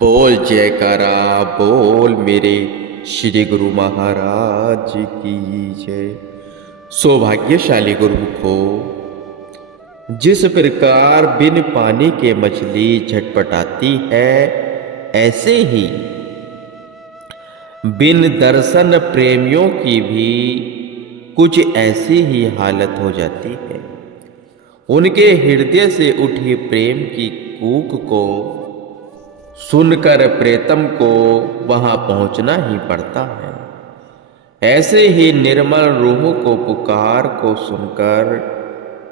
बोल जयकारा बोल मेरे श्री गुरु महाराज की जय। सौभाग्यशाली गुरुमुखो, जिस प्रकार बिन पानी के मछली झटपटाती है, ऐसे ही बिन दर्शन प्रेमियों की भी कुछ ऐसी ही हालत हो जाती है। उनके हृदय से उठी प्रेम की कूक को सुनकर प्रेतम को वहां पहुंचना ही पड़ता है। ऐसे ही निर्मल रूह को पुकार को सुनकर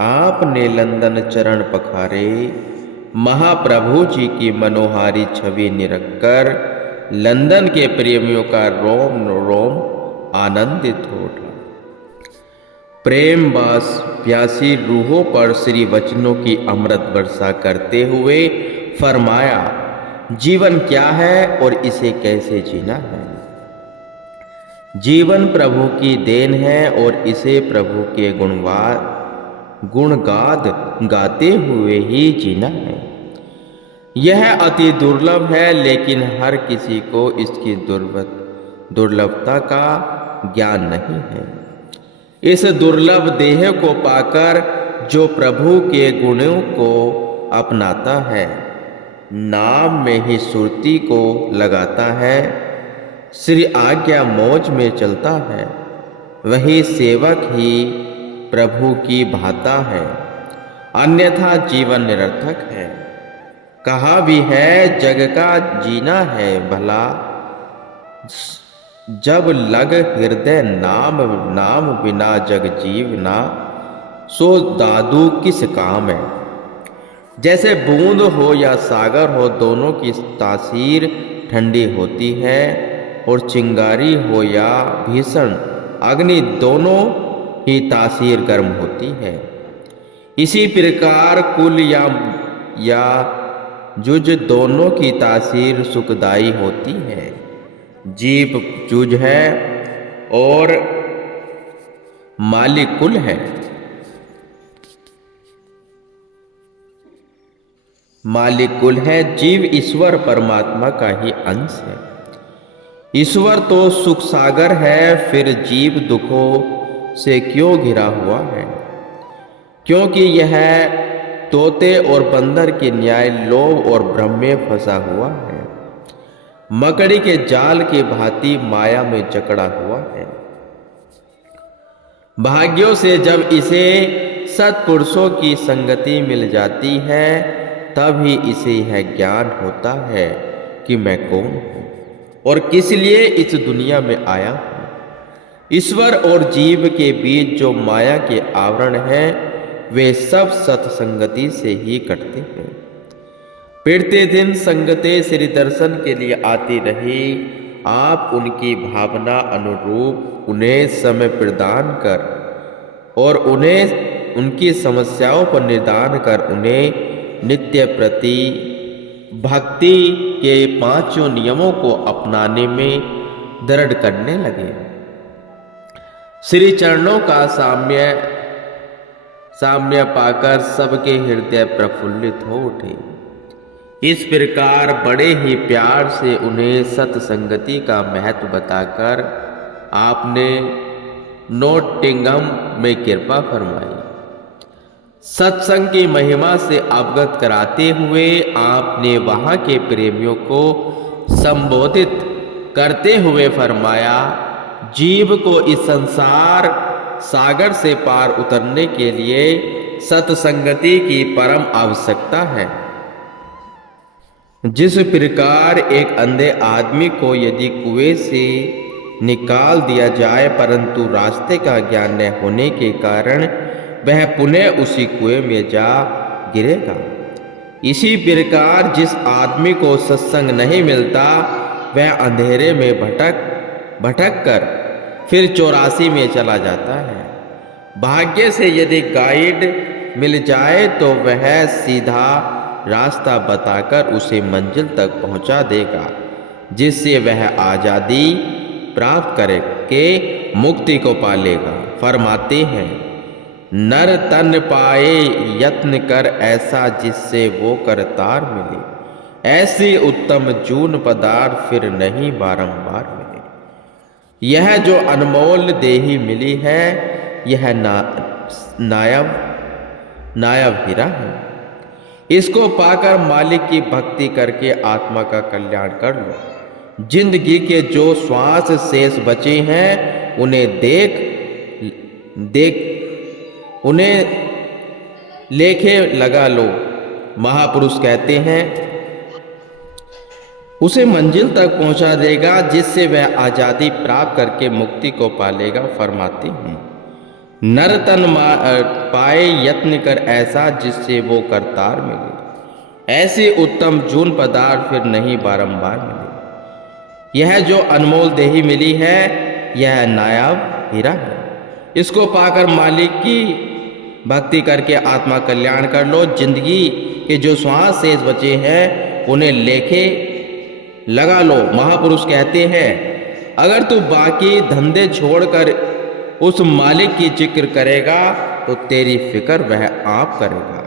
आपने लंदन चरण पखारे। महाप्रभु जी की मनोहारी छवि निरखकर लंदन के प्रेमियों का रोम रोम आनंदित हो उठा। प्रेम बास प्यासी रूहों पर श्री वचनों की अमृत वर्षा करते हुए फरमाया, जीवन क्या है और इसे कैसे जीना है। जीवन प्रभु की देन है और इसे प्रभु के गुणगाद गाते हुए ही जीना है। यह अति दुर्लभ है, लेकिन हर किसी को इसकी दुर्लभता का ज्ञान नहीं है। इस दुर्लभ देह को पाकर जो प्रभु के गुणों को अपनाता है, नाम में ही सुरती को लगाता है, श्री आज्ञा मौज में चलता है, वही सेवक ही प्रभु की भाता है, अन्यथा जीवन निरर्थक है। कहा भी है, जग का जीना है भला, जब लग हृदय नाम नाम बिना जग जीवना, सो दादू किस काम है। जैसे बूंद हो या सागर हो, दोनों की तासीर ठंडी होती है, और चिंगारी हो या भीषण अग्नि, दोनों ही तासीर गर्म होती है। इसी प्रकार कुल या जुज, दोनों की तासीर सुखदाई होती है। जीव जुज है और मालिक कुल है। मालिक कुल है, जीव ईश्वर परमात्मा का ही अंश है। ईश्वर तो सुख सागर है, फिर जीव दुखों से क्यों घिरा हुआ है। क्योंकि यह तोते और बंदर के न्याय लोभ और भ्रम में फंसा हुआ है, मकड़ी के जाल की भांति माया में जकड़ा हुआ है। भाग्यों से जब इसे सत्पुरुषों की संगति मिल जाती है, तभी इसे यह ज्ञान होता है कि मैं कौन हूं और किस लिए इस दुनिया में आया हूं। ईश्वर और जीव के बीच जो माया के आवरण है, वे सब सत्संगति से ही कटते हैं। पीड़ते दिन संगते श्री दर्शन के लिए आती रही। आप उनकी भावना अनुरूप उन्हें समय प्रदान कर और उन्हें उनकी समस्याओं पर निदान कर उन्हें नित्य प्रति भक्ति के पांचों नियमों को अपनाने में दृढ़ करने लगे। श्री चरणों का साम्य पाकर सबके हृदय प्रफुल्लित हो उठे। इस प्रकार बड़े ही प्यार से उन्हें सत्संगति का महत्व बताकर आपने नोटिंगम में कृपा फरमाई। सत्संग की महिमा से अवगत कराते हुए आपने वहां के प्रेमियों को संबोधित करते हुए फरमाया, जीव को इस संसार सागर से पार उतरने के लिए सत्संगति की परम आवश्यकता है। जिस प्रकार एक अंधे आदमी को यदि कुएं से निकाल दिया जाए, परंतु रास्ते का ज्ञान न होने के कारण वह पुनः उसी कुएं में जा गिरेगा, इसी प्रकार जिस आदमी को सत्संग नहीं मिलता, वह अंधेरे में भटक कर फिर 84 में चला जाता है। भाग्य से यदि गाइड मिल जाए तो वह सीधा रास्ता बताकर उसे मंजिल तक पहुंचा देगा, जिससे वह आजादी प्राप्त करके मुक्ति को पालेगा। फरमाते हैं, नर तन पाए यत्न कर ऐसा, जिससे वो करतार मिले। ऐसी उत्तम जून पदार्थ फिर नहीं बारंबार मिले। यह जो अनमोल देही मिली है, यह नायब हीरा है। इसको पाकर मालिक की भक्ति करके आत्मा का कल्याण कर लो। जिंदगी के जो श्वास शेष बचे हैं उन्हें लेखे लगा लो। महापुरुष कहते हैं उसे मंजिल तक पहुंचा देगा जिससे वह आजादी प्राप्त करके मुक्ति को पालेगा। फरमाते हैं नर तन पाए यत्न कर ऐसा जिससे वो करतार मिले। ऐसी उत्तम जून पदार्थ फिर नहीं बारंबार मिले। यह जो अनमोल देही मिली है, यह नायाब हीरा है। इसको पाकर मालिक की भक्ति करके आत्मा कल्याण कर लो। जिंदगी के जो श्वास शेष बचे हैं उन्हें लेखे लगा लो। महापुरुष कहते हैं अगर तू बाकी धंधे छोड़कर उस मालिक की जिक्र करेगा तो तेरी फिक्र वह आप करेगा।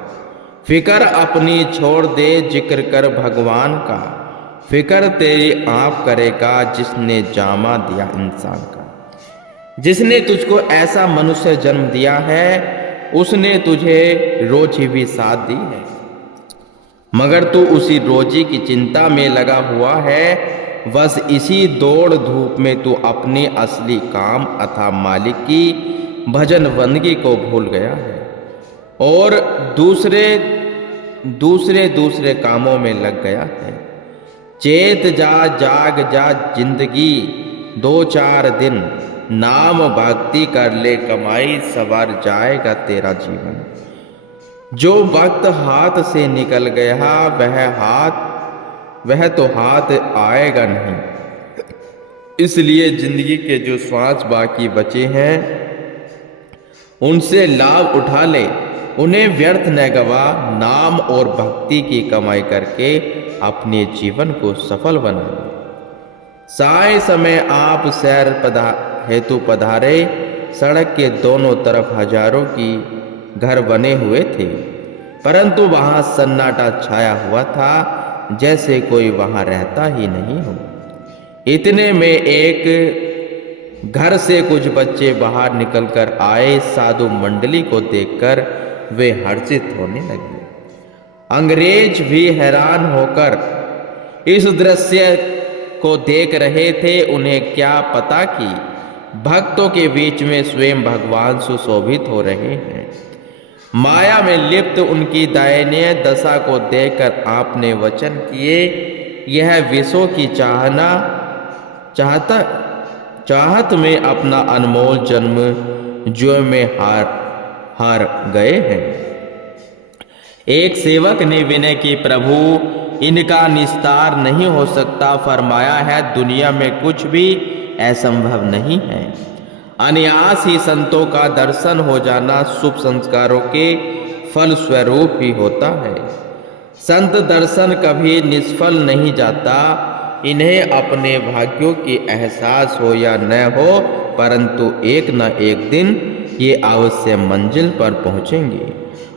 फिक्र अपनी छोड़ दे, जिक्र कर भगवान का। फिक्र तेरी आप करेगा जिसने जामा दिया इंसान का। जिसने तुझको ऐसा मनुष्य जन्म दिया है, उसने तुझे रोजी भी साथ दी है, मगर तू उसी रोजी की चिंता में लगा हुआ है। बस इसी दौड़ धूप में तू अपने असली काम अथा मालिक की भजन बंदगी को भूल गया है और दूसरे कामों में लग गया है। चेत जा, जाग जा जिंदगी, 2-4 दिन नाम भक्ति कर ले, कमाई सवर जाएगा तेरा जीवन। जो वक्त हाथ से निकल गया वह तो हाथ आएगा नहीं। इसलिए जिंदगी के जो श्वास बाकी बचे हैं उनसे लाभ उठा ले, उन्हें व्यर्थ न गवा। नाम और भक्ति की कमाई करके अपने जीवन को सफल बना ले। साय समय आप सैर हेतु पधारे, सड़क के दोनों तरफ हजारों की घर बने हुए थे, परंतु वहां सन्नाटा छाया हुआ था, जैसे कोई वहां रहता ही नहीं हो। इतने में एक घर से कुछ बच्चे बाहर निकलकर आए। साधु मंडली को देखकर वे हर्षित होने लगे। अंग्रेज भी हैरान होकर इस दृश्य को देख रहे थे। उन्हें क्या पता कि भक्तों के बीच में स्वयं भगवान सुशोभित हो रहे हैं। माया में लिप्त उनकी दयनीय दशा को देखकर आपने वचन किए, यह विषयों की चाहत में अपना अनमोल जन्म जो में हार गए हैं। एक सेवक ने विनय की, प्रभु इनका निस्तार नहीं हो सकता। फरमाया है दुनिया में कुछ भी असंभव नहीं है। अनायास ही संतों का दर्शन हो जाना शुभ संस्कारों के फल स्वरूप ही होता है। संत दर्शन कभी निष्फल नहीं जाता। इन्हें अपने भाग्यों की एहसास हो या न हो, परंतु एक न एक दिन ये अवश्य मंजिल पर पहुंचेंगे।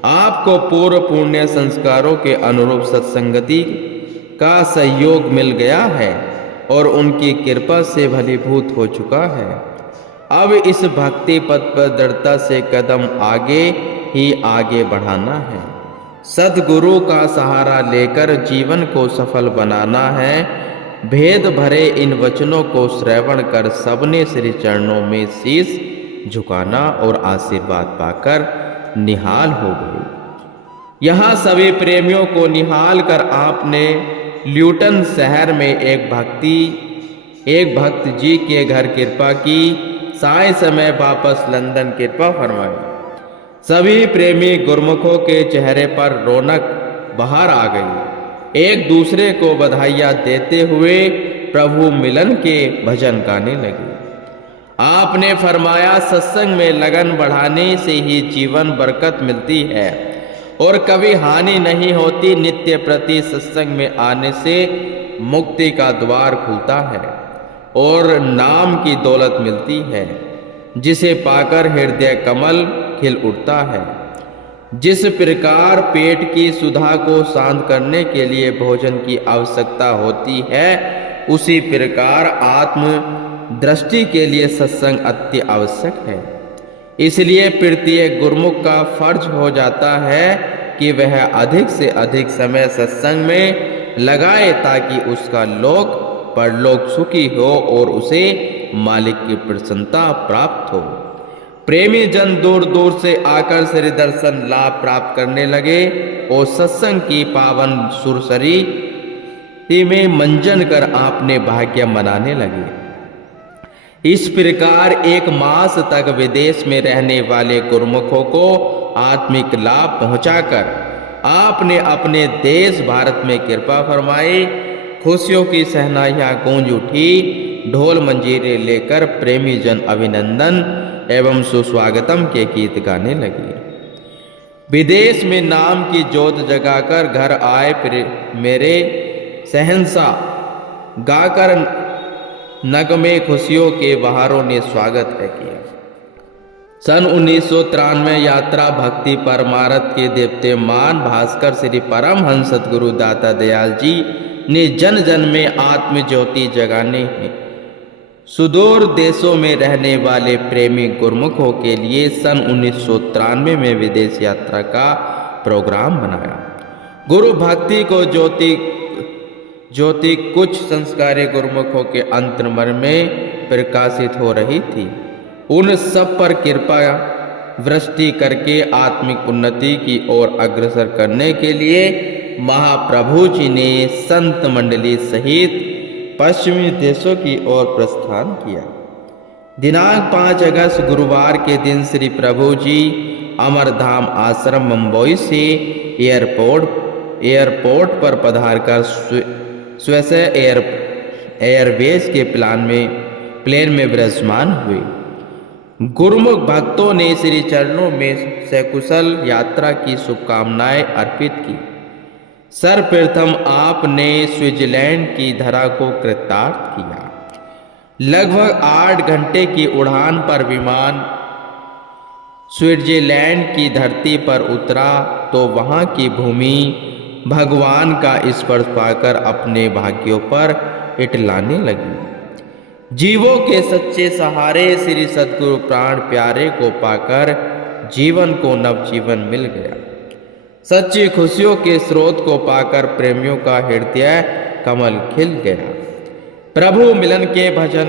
आपको पूर्व पुण्य संस्कारों के अनुरूप सत्संगति का सहयोग मिल गया है और उनकी कृपा से भलीभूत हो चुका है। अब इस भक्ति पथ पर दृढ़ता से कदम आगे ही आगे बढ़ाना है। सद्गुरु का सहारा लेकर जीवन को सफल बनाना है। भेद भरे इन वचनों को श्रवण कर सबने श्री चरणों में शीश झुकाना और आशीर्वाद पाकर निहाल हो गए। यहाँ सभी प्रेमियों को निहाल कर आपने ल्यूटन शहर में एक भक्त जी के घर कृपा की। साय समय वापस लंदन कृपा फरमाई। सभी प्रेमी गुरमुखों के चेहरे पर रौनक बाहर आ गई। एक दूसरे को बधाइयाँ देते हुए प्रभु मिलन के भजन गाने लगे। आपने फरमाया सत्संग में लगन बढ़ाने से ही जीवन बरकत मिलती है और कभी हानि नहीं होती। नित्य प्रति सत्संग में आने से मुक्ति का द्वार खुलता है और नाम की दौलत मिलती है, जिसे पाकर हृदय कमल खिल उठता है। जिस प्रकार पेट की सुधा को शांत करने के लिए भोजन की आवश्यकता होती है, उसी प्रकार आत्म दृष्टि के लिए सत्संग अति आवश्यक है। इसलिए प्रत्येक गुरुमुख का फर्ज हो जाता है कि वह अधिक से अधिक समय सत्संग में लगाए, ताकि उसका लोक परलोक सुखी हो और उसे मालिक की प्रसन्नता प्राप्त हो। प्रेमी जन दूर दूर से आकर श्री दर्शन लाभ प्राप्त करने लगे और सत्संग की पावन सुरसरी में मंजन कर आपने भाग्य मनाने लगे। इस प्रकार 1 मास तक विदेश में रहने वाले गुरुमुखों को आत्मिक लाभ पहुंचाकर आपने अपने देश भारत में कृपा फरमाई। खुशियों की सहनाइयां गूंज उठी, ढोल मंजीरे लेकर प्रेमी जन अभिनंदन एवं सुस्वागतम के गीत गाने लगे। विदेश में नाम की ज्योत जगाकर घर आए मेरे शहंशाह, गाकर नगमे खुशियों के बहारों ने स्वागत है किया। सन 1993 यात्रा भक्ति परमारथ के देवतेमान भास्कर श्री परमहंस सद्गुरु दाता दयाल जी ने जन जन में आत्म ज्योति जगाने सुदूर देशों में रहने वाले प्रेमी गुरुमुखों के लिए सन 1993 में विदेश यात्रा का प्रोग्राम बनाया। गुरु भक्ति को ज्योति कुछ संस्कारी गुरुमुखों के अंतर्मन में प्रकाशित हो रही थी। उन सब पर कृपा वृष्टि करके आत्मिक उन्नति की ओर अग्रसर करने के लिए महाप्रभु जी ने संत मंडली सहित पश्चिमी देशों की ओर प्रस्थान किया। दिनांक 5 अगस्त गुरुवार के दिन श्री प्रभु जी अमरधाम आश्रम मुंबई से एयरपोर्ट पर पधारकर स्वेस एयरवेज के प्लेन में विराजमान हुए। गुरुमुख भक्तों ने श्री चरणों में सकुशल यात्रा की शुभकामनाएं अर्पित की। सर्वप्रथम आपने स्विट्जरलैंड की धरा को कृतार्थ किया। लगभग 8 घंटे की उड़ान पर विमान स्विट्जरलैंड की धरती पर उतरा तो वहां की भूमि भगवान का स्पर्श पाकर अपने भाग्यों पर इटलाने लगी। जीवों के सच्चे सहारे श्री सद्गुरु प्राण प्यारे को पाकर जीवन को नवजीवन मिल गया। सच्ची खुशियों के स्रोत को पाकर प्रेमियों का हृदय कमल खिल गया। प्रभु मिलन के भजन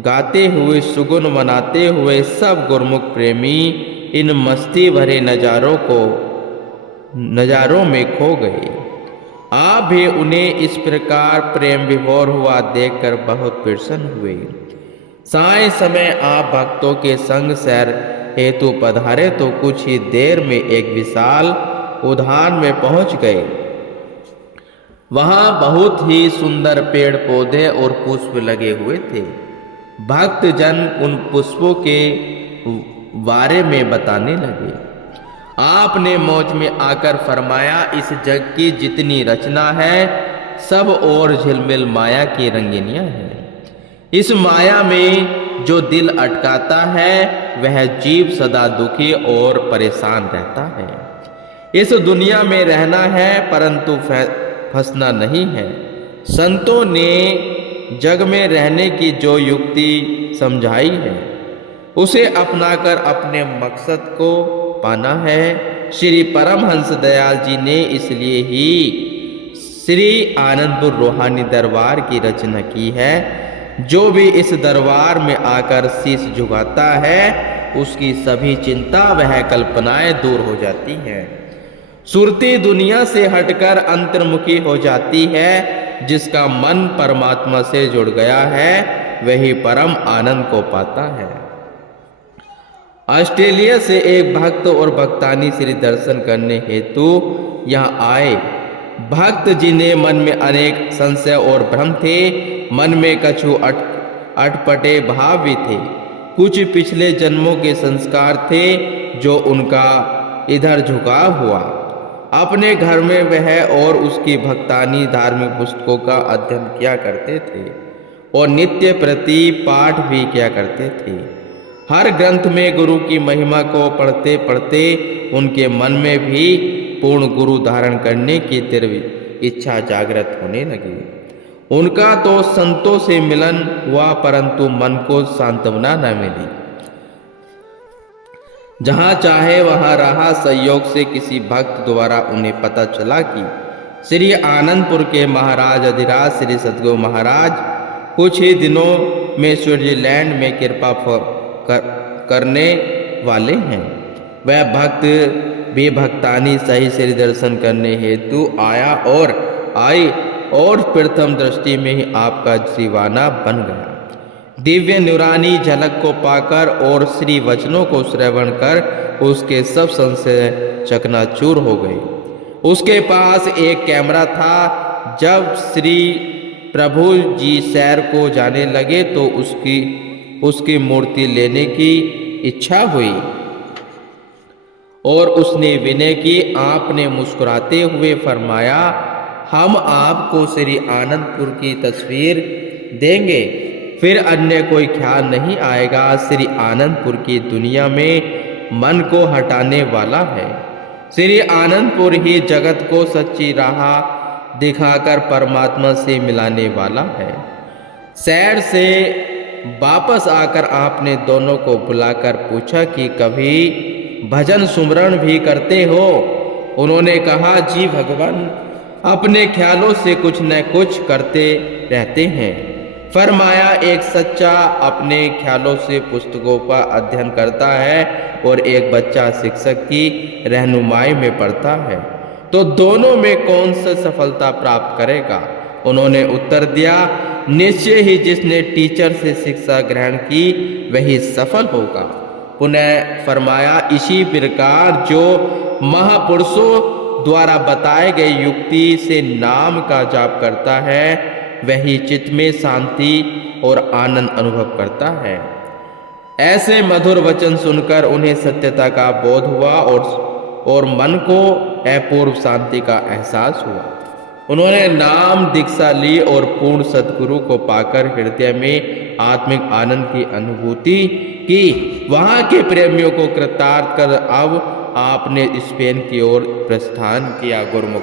गाते हुए सुगुन मनाते हुए सब गुरुमुख प्रेमी इन मस्ती भरे नजारों में खो गए। आप भी उन्हें इस प्रकार प्रेम विभोर हुआ देखकर बहुत प्रसन्न हुए। साय समय आप भक्तों के संग सैर हेतु पधारे तो कुछ ही देर में एक विशाल उद्यान में पहुंच गए। वहां बहुत ही सुंदर पेड़ पौधे और पुष्प लगे हुए थे। भक्त जन उन पुष्पों के बारे में बताने लगे। आपने मौज में आकर फरमाया, इस जग की जितनी रचना है सब और झिलमिल माया की रंगीनियां हैं। इस माया में जो दिल अटकाता है वह जीव सदा दुखी और परेशान रहता है। इस दुनिया में रहना है परंतु फंसना नहीं है। संतों ने जग में रहने की जो युक्ति समझाई है उसे अपनाकर अपने मकसद को पाना है। श्री परमहंस दयाल जी ने इसलिए ही श्री आनंदपुर रूहानी दरबार की रचना की है। जो भी इस दरबार में आकर शीश झुकाता है उसकी सभी चिंता वह कल्पनाएं दूर हो जाती हैं। सुरती दुनिया से हटकर अंतर्मुखी हो जाती है। जिसका मन परमात्मा से जुड़ गया है वही परम आनंद को पाता है। ऑस्ट्रेलिया से एक भक्त और भक्तानी श्री दर्शन करने हेतु यहाँ आए। भक्त जी ने मन में अनेक संशय और भ्रम थे। मन में कछु अटपटे भाव भी थे। कुछ पिछले जन्मों के संस्कार थे जो उनका इधर झुकाव हुआ। अपने घर में वह और उसकी भक्तानी धार्मिक पुस्तकों का अध्ययन किया करते थे और नित्य प्रति पाठ भी किया करते थे। हर ग्रंथ में गुरु की महिमा को पढ़ते पढ़ते उनके मन में भी पूर्ण गुरु धारण करने की तीव्र इच्छा जागृत होने लगी। उनका तो संतों से मिलन हुआ, परंतु मन को सांत्वना न मिली। जहां चाहे वहां रहा। संयोग से किसी भक्त द्वारा उन्हें पता चला कि श्री आनंदपुर के महाराज अधिराज श्री सद्गुरु महाराज कुछ ही दिनों में स्विट्जरलैंड में कृपा करने वाले हैं। वह भक्त भी भक्तानी सही श्री दर्शन करने हेतु आई और प्रथम दृष्टि में ही आपका दीवाना बन गया। दिव्य नुरानी झलक को पाकर और श्री वचनों को श्रवण कर उसके सब संशय चकनाचूर हो गए। उसके पास एक कैमरा था। जब श्री प्रभु जी सैर को जाने लगे तो उसकी मूर्ति लेने की इच्छा हुई और उसने विनय की। आपने मुस्कुराते हुए फरमाया, हम आपको श्री आनंदपुर की तस्वीर देंगे, फिर अन्य कोई ख्याल नहीं आएगा। श्री आनंदपुर की दुनिया में मन को हटाने वाला है। श्री आनंदपुर ही जगत को सच्ची राह दिखाकर परमात्मा से मिलाने वाला है। सैर से वापस आकर आपने दोनों को बुलाकर पूछा कि कभी भजन सुमरण भी करते हो? उन्होंने कहा, जी भगवान, अपने ख्यालों से कुछ न कुछ करते रहते हैं। फरमाया, एक सच्चा अपने ख्यालों से पुस्तकों का अध्ययन करता है और एक बच्चा शिक्षक की रहनुमाई में पढ़ता है, तो दोनों में कौन सा सफलता प्राप्त करेगा? उन्होंने उत्तर दिया, निश्चय ही जिसने टीचर से शिक्षा ग्रहण की वही सफल होगा। पुनः फरमाया, इसी प्रकार जो महापुरुषों द्वारा बताए गए युक्ति से नाम का जाप करता है वही चित्त में शांति और आनंद अनुभव करता है। ऐसे मधुर वचन सुनकर उन्हें सत्यता का बोध हुआ और मन को अपूर्व शांति का एहसास हुआ। उन्होंने नाम दीक्षा ली और पूर्ण सद्गुरु को पाकर हृदय में आत्मिक आनंद की अनुभूति की। वहां के प्रेमियों को कृतार्थ कर अब आपने स्पेन की ओर प्रस्थान किया। गुरुमुख